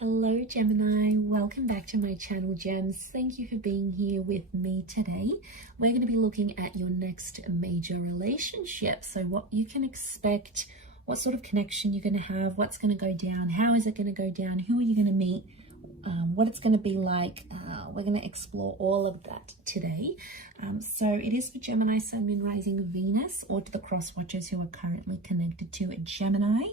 Hello Gemini, welcome back to my channel Gems. Thank you for being here with me today. We're going to be looking at your next major relationship. So what you can expect, what sort of connection you're going to have, what's going to go down, how is it going to go down, who are you going to meet, what it's going to be like. We're going to explore all of that today. So it is for Gemini, Sun, Moon, Rising, Venus, or to the cross watchers who are currently connected to a Gemini.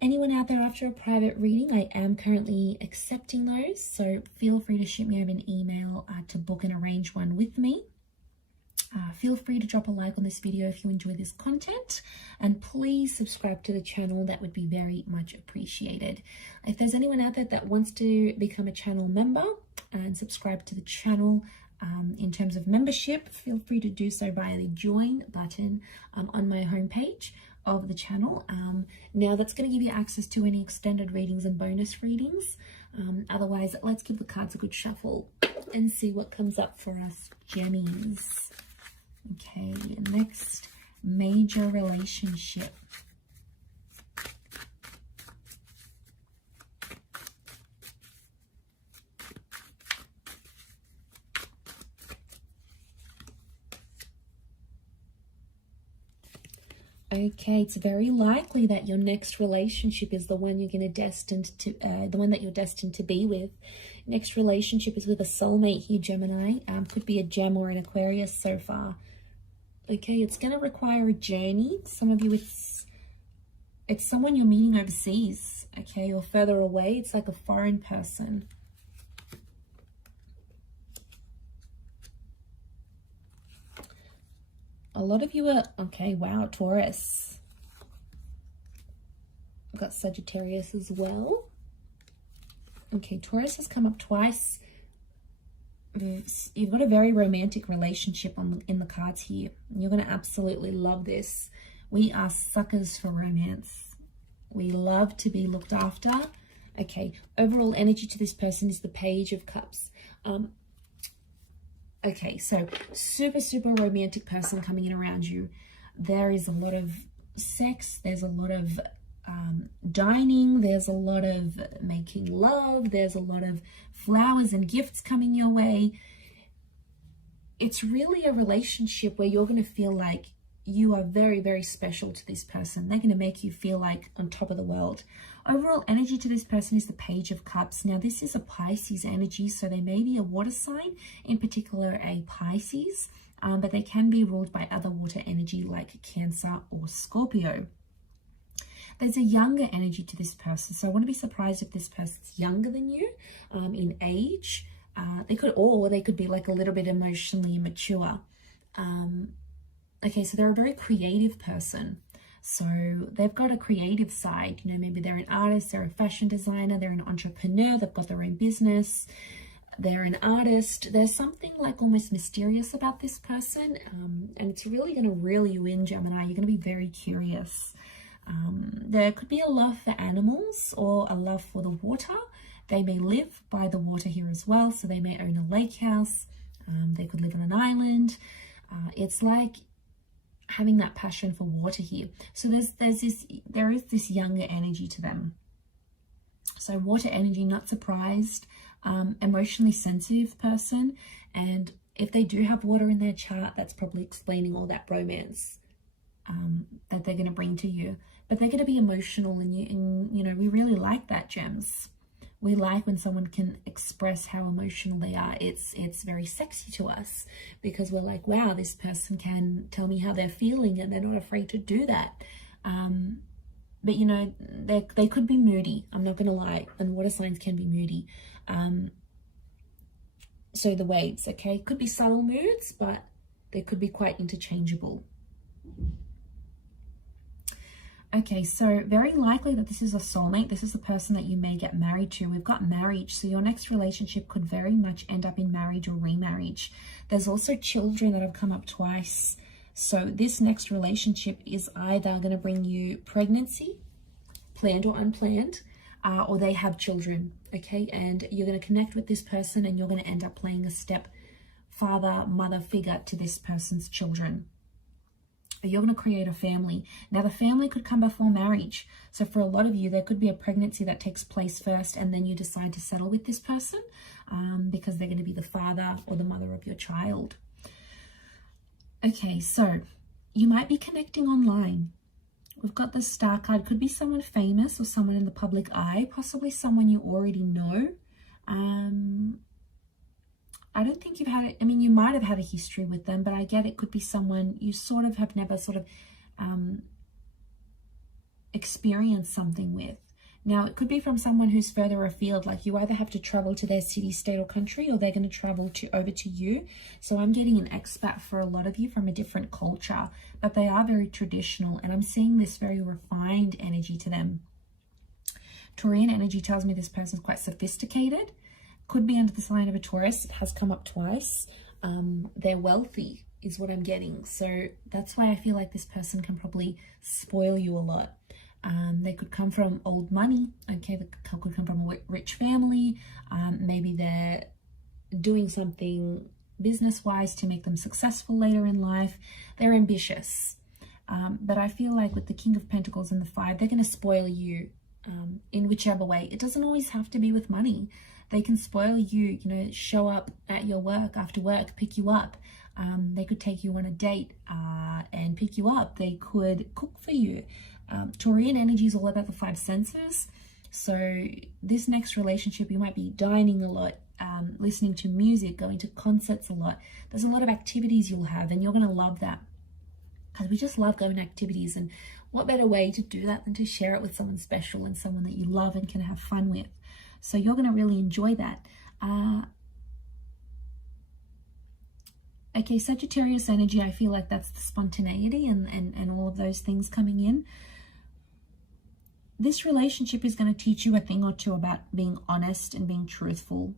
Anyone out there after a private reading, I am currently accepting those, so feel free to shoot me over an email to book and arrange one with me. Feel free to drop a like on this video if you enjoy this content, and please subscribe to the channel. That would be very much appreciated. If there's anyone out there that wants to become a channel member and subscribe to the channel, in terms of membership, feel free to do so via the join button on my homepage of the channel. Now that's going to give you access to any extended readings and bonus readings. Otherwise, let's give the cards a good shuffle and see what comes up for us Gemmies. Okay, next major relationship. Okay, it's very likely that your next relationship is the one you're going to the one that you're destined to be with. Next relationship is with a soulmate here, Gemini. Could be a Gem or an Aquarius so far. Okay, it's going to require a journey. Some of you, it's someone you're meeting overseas, okay, or further away. It's like a foreign person. A lot of you are, okay, wow, Taurus. I've got Sagittarius as well. Okay, Taurus has come up twice. You've got a very romantic relationship in the cards here. You're going to absolutely love this. We are suckers for romance. We love to be looked after. Okay, overall energy to this person is the Page of Cups. Okay, so super romantic person coming in around you. There is a lot of sex, there's a lot of dining, there's a lot of making love, there's a lot of flowers and gifts coming your way. It's really a relationship where you're going to feel like you are very special to this person. They're going to make you feel like on top of the world. Overall energy to this person is the Page of Cups. Now this is a Pisces energy, so they may be a water sign, in particular a Pisces, but they can be ruled by other water energy like Cancer or Scorpio. There's a younger energy to this person, so I want to be surprised if this person's younger than you in age. They could be like a little bit emotionally immature. Okay, so they're a very creative person. So they've got a creative side, you know, maybe they're an artist, they're a fashion designer, they're an entrepreneur, they've got their own business, they're an artist. There's something like almost mysterious about this person, and it's really going to reel you in, Gemini. You're going to be very curious. There could be a love for animals or a love for the water. They may live by the water here as well, so they may own a lake house. They could live on an island. It's like having that passion for water here. So there is this younger energy to them. So water energy, not surprised, emotionally sensitive person. And if they do have water in their chart, that's probably explaining all that romance that they're going to bring to you. But they're going to be emotional, and you know, we really like that, Gems. We like when someone can express how emotional they are. It's very sexy to us because we're like, wow, this person can tell me how they're feeling and they're not afraid to do that. But you know, they could be moody. I'm not going to lie. And water signs can be moody. So the waves, okay, could be subtle moods, but they could be quite interchangeable. Okay, so very likely that this is a soulmate. This is the person that you may get married to. We've got marriage, so your next relationship could very much end up in marriage or remarriage. There's also children that have come up twice. So this next relationship is either going to bring you pregnancy, planned or unplanned, or they have children, okay? And you're going to connect with this person and you're going to end up playing a step father, mother figure to this person's children. You're going to create a family. Now, the family could come before marriage. So for a lot of you, there could be a pregnancy that takes place first, and then you decide to settle with this person because they're going to be the father or the mother of your child. Okay, so you might be connecting online. We've got the Star card. Could be someone famous or someone in the public eye, possibly someone you already know. I don't think you've had it. I mean, you might have had a history with them, but I get it could be someone you sort of have never sort of experienced something with. Now, it could be from someone who's further afield, like you either have to travel to their city, state, or country, or they're going to travel over to you. So I'm getting an expat for a lot of you from a different culture, but they are very traditional, and I'm seeing this very refined energy to them. Taurian energy tells me this person's quite sophisticated. Could be under the sign of a Taurus. It has come up twice. They're wealthy is what I'm getting. So that's why I feel like this person can probably spoil you a lot. They could come from old money. Okay, they could come from a rich family. Maybe they're doing something business-wise to make them successful later in life. They're ambitious. But I feel like with the King of Pentacles and the 5, they're going to spoil you in whichever way. It doesn't always have to be with money. They can spoil you, you know, show up at your work after work, pick you up. They could take you on a date and pick you up. They could cook for you. Taurian energy is all about the 5 senses. So this next relationship, you might be dining a lot, listening to music, going to concerts a lot. There's a lot of activities you'll have, and you're going to love that. Because we just love going to activities, and what better way to do that than to share it with someone special and someone that you love and can have fun with. So you're going to really enjoy that. Okay, Sagittarius energy, I feel like that's the spontaneity and all of those things coming in. This relationship is going to teach you a thing or two about being honest and being truthful.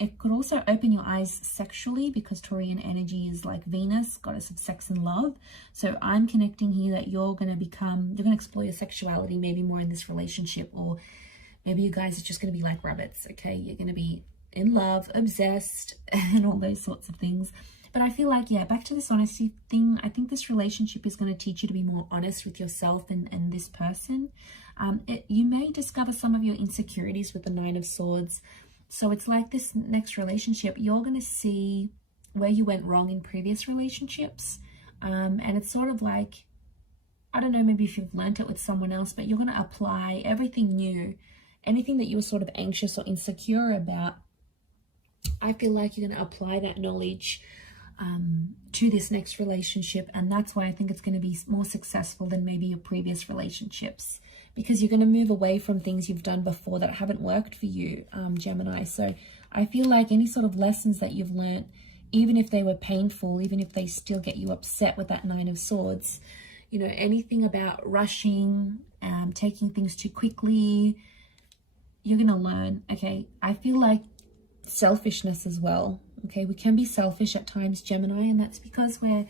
It could also open your eyes sexually, because Taurian energy is like Venus, goddess of sex and love. So I'm connecting here that you're going to explore your sexuality maybe more in this relationship, or maybe you guys are just going to be like rabbits, okay? You're going to be in love, obsessed, and all those sorts of things. But I feel like, yeah, back to this honesty thing, I think this relationship is going to teach you to be more honest with yourself and this person. You may discover some of your insecurities with the 9 of Swords. So it's like this next relationship, you're going to see where you went wrong in previous relationships. And it's sort of like, I don't know, maybe if you've learnt it with someone else, but you're going to apply everything new. Anything that you were sort of anxious or insecure about, I feel like you're going to apply that knowledge to this next relationship. And that's why I think it's going to be more successful than maybe your previous relationships, because you're going to move away from things you've done before that haven't worked for you, Gemini. So I feel like any sort of lessons that you've learned, even if they were painful, even if they still get you upset with that 9 of Swords, you know, anything about rushing, taking things too quickly, you're going to learn. Okay, I feel like selfishness as well. Okay, we can be selfish at times, Gemini, and that's because we're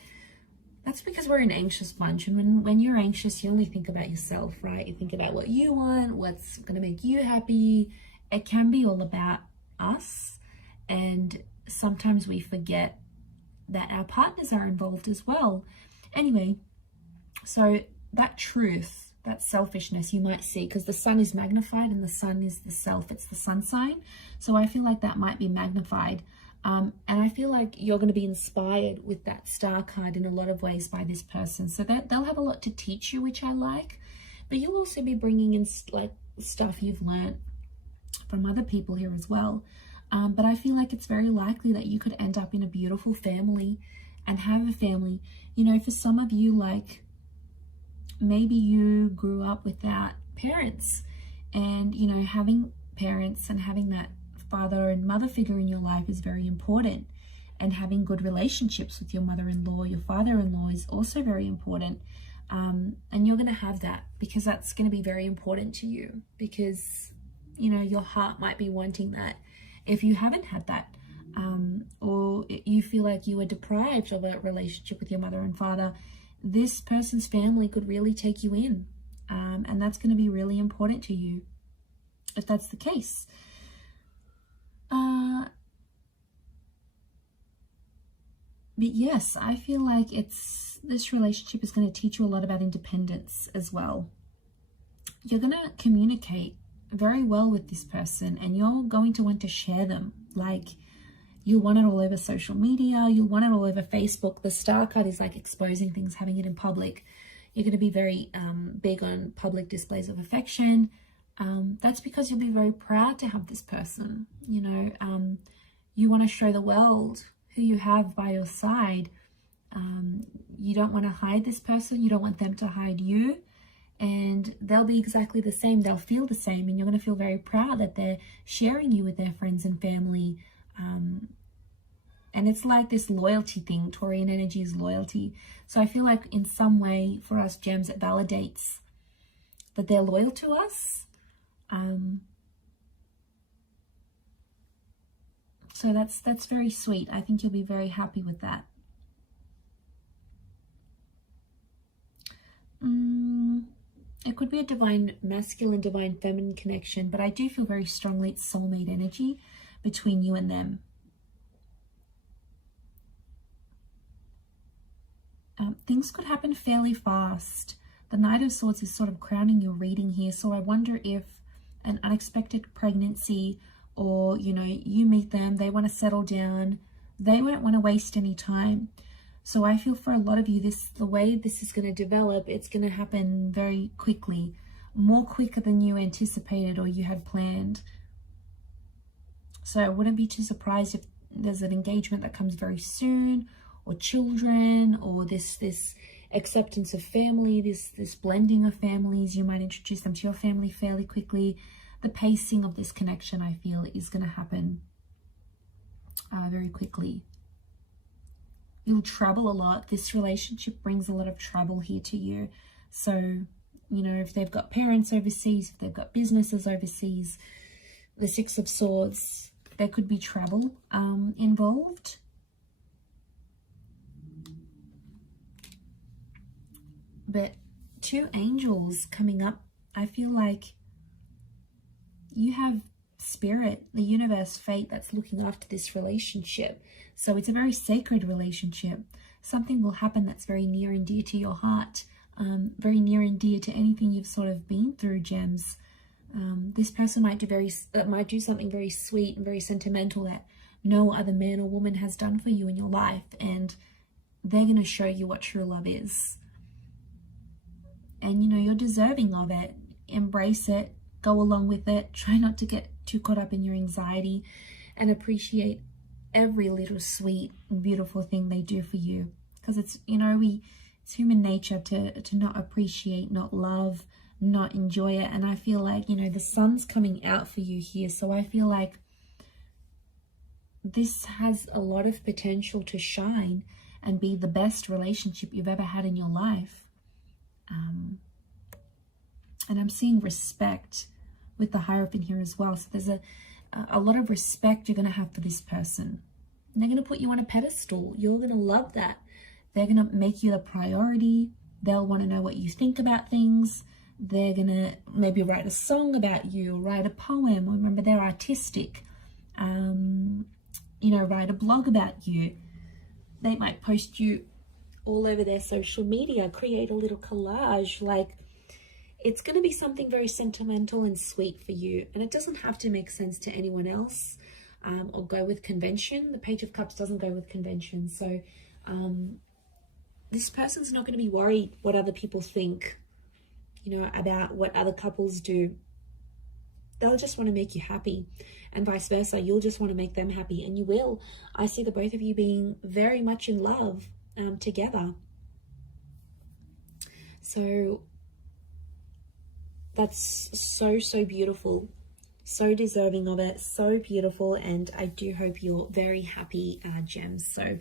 an anxious bunch. And when you're anxious, you only think about yourself, right? You think about what you want, what's going to make you happy. It can be all about us, and sometimes we forget that our partners are involved as well. Anyway, so that truth, that selfishness you might see, because the sun is magnified and the sun is the self, it's the sun sign. So I feel like that might be magnified. And I feel like you're going to be inspired with that Star card in a lot of ways by this person. So that they'll have a lot to teach you, which I like. But you'll also be bringing in like stuff you've learned from other people here as well. But I feel like it's very likely that you could end up in a beautiful family and have a family. You know, for some of you, like maybe you grew up without parents, and, you know, having parents and having that father and mother figure in your life is very important, and having good relationships with your mother-in-law, your father-in-law is also very important. And you're going to have that because that's going to be very important to you, because, you know, your heart might be wanting that. If you haven't had that, or you feel like you were deprived of a relationship with your mother and father, this person's family could really take you in, and that's going to be really important to you if that's the case. But yes, I feel like this relationship is going to teach you a lot about independence as well. You're going to communicate very well with this person, and you're going to want to share them. Like, you'll want it all over social media, you'll want it all over Facebook. The star card is like exposing things, having it in public. You're going to be very big on public displays of affection. That's because you'll be very proud to have this person. You know, you want to show the world who you have by your side. You don't want to hide this person. You don't want them to hide you. And they'll be exactly the same. They'll feel the same. And you're going to feel very proud that they're sharing you with their friends and family. And it's like this loyalty thing. Taurian energy is loyalty. So I feel like in some way for us gems, it validates that they're loyal to us. So that's very sweet. I think you'll be very happy with that. It could be a divine masculine, divine feminine connection, but I do feel very strongly it's soulmate energy between you and them. Things could happen fairly fast. The Knight of Swords is sort of crowning your reading here. So I wonder if an unexpected pregnancy, or, you know, you meet them, they want to settle down, they won't want to waste any time. So I feel for a lot of you, the way this is going to develop, it's going to happen very quickly, more quicker than you anticipated or you had planned. So I wouldn't be too surprised if there's an engagement that comes very soon, or children, or this acceptance of family, this blending of families. You might introduce them to your family fairly quickly. The pacing of this connection, I feel, is going to happen very quickly. You'll travel a lot. This relationship brings a lot of travel here to you. So, you know, if they've got parents overseas, if they've got businesses overseas, the Six of Swords, there could be travel involved. But two angels coming up, I feel like you have spirit, the universe, fate that's looking after this relationship. So it's a very sacred relationship. Something will happen that's very near and dear to your heart, very near and dear to anything you've sort of been through, gems. This person might do something very sweet and very sentimental that no other man or woman has done for you in your life, and they're going to show you what true love is. And, you know, you're deserving of it. Embrace it. Go along with it. Try not to get too caught up in your anxiety, and appreciate every little sweet and beautiful thing they do for you. Because it's, you know, it's human nature to not appreciate, not love, not enjoy it. And I feel like, you know, the sun's coming out for you here. So I feel like this has a lot of potential to shine and be the best relationship you've ever had in your life. And I'm seeing respect with the Hierophant here as well. So there's a lot of respect you're going to have for this person. And they're going to put you on a pedestal. You're going to love that. They're going to make you the priority. They'll want to know what you think about things. They're going to maybe write a song about you, write a poem. Remember, they're artistic. You know, write a blog about you. They might post you all over their social media, create a little collage. Like, it's going to be something very sentimental and sweet for you. And it doesn't have to make sense to anyone else or go with convention. The Page of Cups doesn't go with convention. So this person's not going to be worried what other people think, you know, about what other couples do. They'll just want to make you happy, and vice versa. You'll just want to make them happy, and you will. I see the both of you being very much in love together. So that's so beautiful, so deserving of it, so beautiful. And I do hope you're very happy, gems. So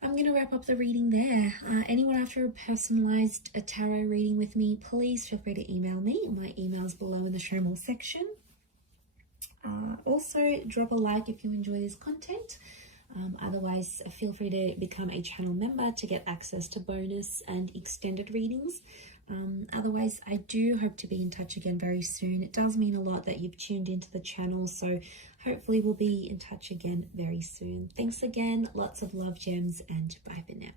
I'm going to wrap up the reading there. Anyone after a personalized tarot reading with me, please feel free to email me. My email's below in the show more section. Also, drop a like if you enjoy this content. Otherwise, feel free to become a channel member to get access to bonus and extended readings. Otherwise, I do hope to be in touch again very soon. It does mean a lot that you've tuned into the channel, so hopefully we'll be in touch again very soon. Thanks again, lots of love, gems, and bye for now.